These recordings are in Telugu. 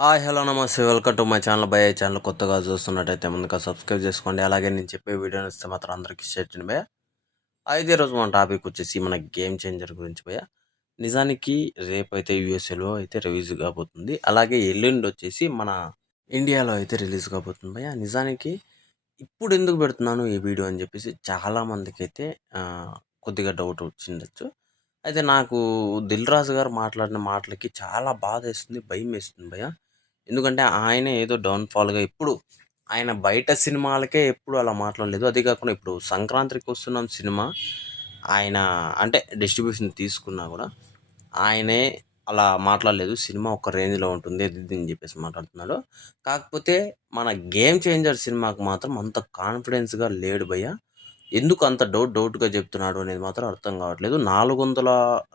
హలో నమస్తే. Welcome to my channel. భయ్య ఛానల్ కొత్తగా చూస్తున్నట్టయితే ముందుగా సబ్స్క్రైబ్ చేసుకోండి. అలాగే నేను చెప్పే వీడియోని ఇస్తే మాత్రం అందరికీ షేర్ చేయండి భయ్య. అయితే ఈరోజు మన టాపిక్ వచ్చేసి మన గేమ్ చేంజర్ గురించి భయ్య. నిజానికి రేపైతే యూఎస్ఏలో అయితే రిలీజ్ కాబోతుంది. అలాగే ఎల్లుండి వచ్చేసి మన ఇండియాలో అయితే రిలీజ్ కాబోతుంది భయ్య. నిజానికి ఇప్పుడు ఎందుకు పెడుతున్నాను ఈ వీడియో అని చెప్పేసి చాలా మందికైతే కొద్దిగా డౌట్ వచ్చిండొచ్చు. అయితే నాకు దిల్ రాజు గారు మాట్లాడిన మాటలకి చాలా బాధేస్తుంది, భయమేస్తుంది భయ్య. ఎందుకంటే ఆయనే ఏదో డౌన్‌ఫాల్‌గా ఎప్పుడు ఆయన బయట సినిమాలకే ఎప్పుడు అలా మాట్లాడలేదు. అదే కాకుండా ఇప్పుడు 'సంక్రాంతికి వస్తున్నాం' సినిమా ఆయన అంటే డిస్ట్రిబ్యూషన్ తీసుకున్నా గూడా ఆయనే అలా మాట్లాడలేదు. సినిమా ఒక రేంజ్‌లో ఉంటుంది. అది ఇది అని చెప్పేసి మాట్లాడుతున్నాడు. కాకపోతే మన 'గేమ్ చేంజర్' సినిమాకి మాత్రం అంత కాన్ఫిడెన్స్‌గా లేడు భయ్య. ఎందుకు అంత డౌట్‌గా చెప్తున్నాడు అనేది మాత్రం అర్థం కావట్లేదు.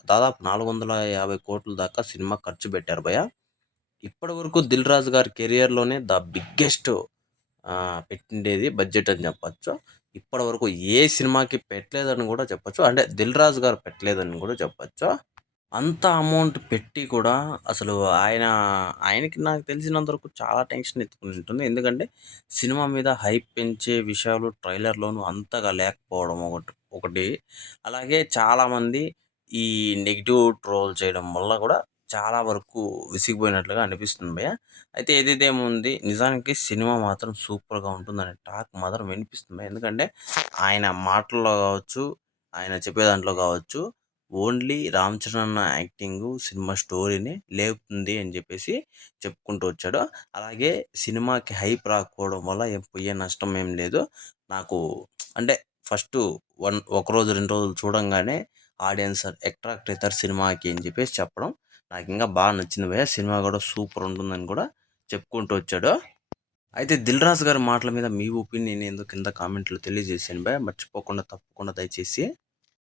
దాదాపు 450,00,00,000 దాకా సినిమా ఖర్చు పెట్టారు భయ్య. ఇప్పటివరకు 'దిల్ రాజు' గారి కెరియర్‌లోనే ద బిగ్గెస్ట్ పెట్టిండేది బడ్జెట్ అని చెప్పొచ్చు. ఇప్పటివరకు ఏ సినిమాకి పెట్టలేదని కూడా చెప్పొచ్చు. అంటే 'దిల్ రాజు' గారు పెట్టలేదని కూడా చెప్పొచ్చు. అంత అమౌంట్ పెట్టి కూడా అసలు ఆయనకి నాకు తెలిసినంత వరకు చాలా టెన్షన్ ఎత్తుకొని ఉంటుంది. ఎందుకంటే సినిమా మీద హైప్ పెంచే విషయాలు ట్రైలర్‌లోనూ అంతగా లేకపోవడం ఒకటి. అలాగే చాలామంది ఈ నెగెటివ్ ట్రోల్ చేయడం వల్ల కూడా చాలా వరకు విసిగిపోయినట్లుగా అనిపిస్తుంది భయ్య. అయితే ఏదేదేముంది నిజానికి సినిమా మాత్రం సూపర్‌గా ఉంటుందనే టాక్ మాత్రం వినిపిస్తుంది. ఎందుకంటే ఆయన మాటల్లో కావచ్చు, ఆయన చెప్పే దాంట్లో కావచ్చు, ఓన్లీ 'రామ్ చరణ్' అన్న యాక్టింగు సినిమా స్టోరీని లేపుతుంది అని చెప్పేసి చెప్పుకుంటూ వచ్చాడు. అలాగే సినిమాకి హైప్ రాకపోవడం వల్ల పోయే నష్టం ఏం లేదు. నాకు అంటే ఫస్టు ఒకరోజు, 2 రోజులు చూడంగానే ఆడియన్స్ అట్రాక్ట్ అవుతారు సినిమాకి అని చెప్పేసి చెప్పడం నాకింకా బాగా నచ్చింది భయ్య. సినిమా కూడా సూపర్ ఉంటుందని కూడా చెప్పుకుంటూ వచ్చాడు. అయితే 'దిల్ రాజు' గారి మాటల మీద మీ ఒపీనియన్ ఏందో కింద కామెంట్‌లో తెలియజేసేయండి భయ్య. మర్చిపోకుండా తప్పకుండా దయచేసి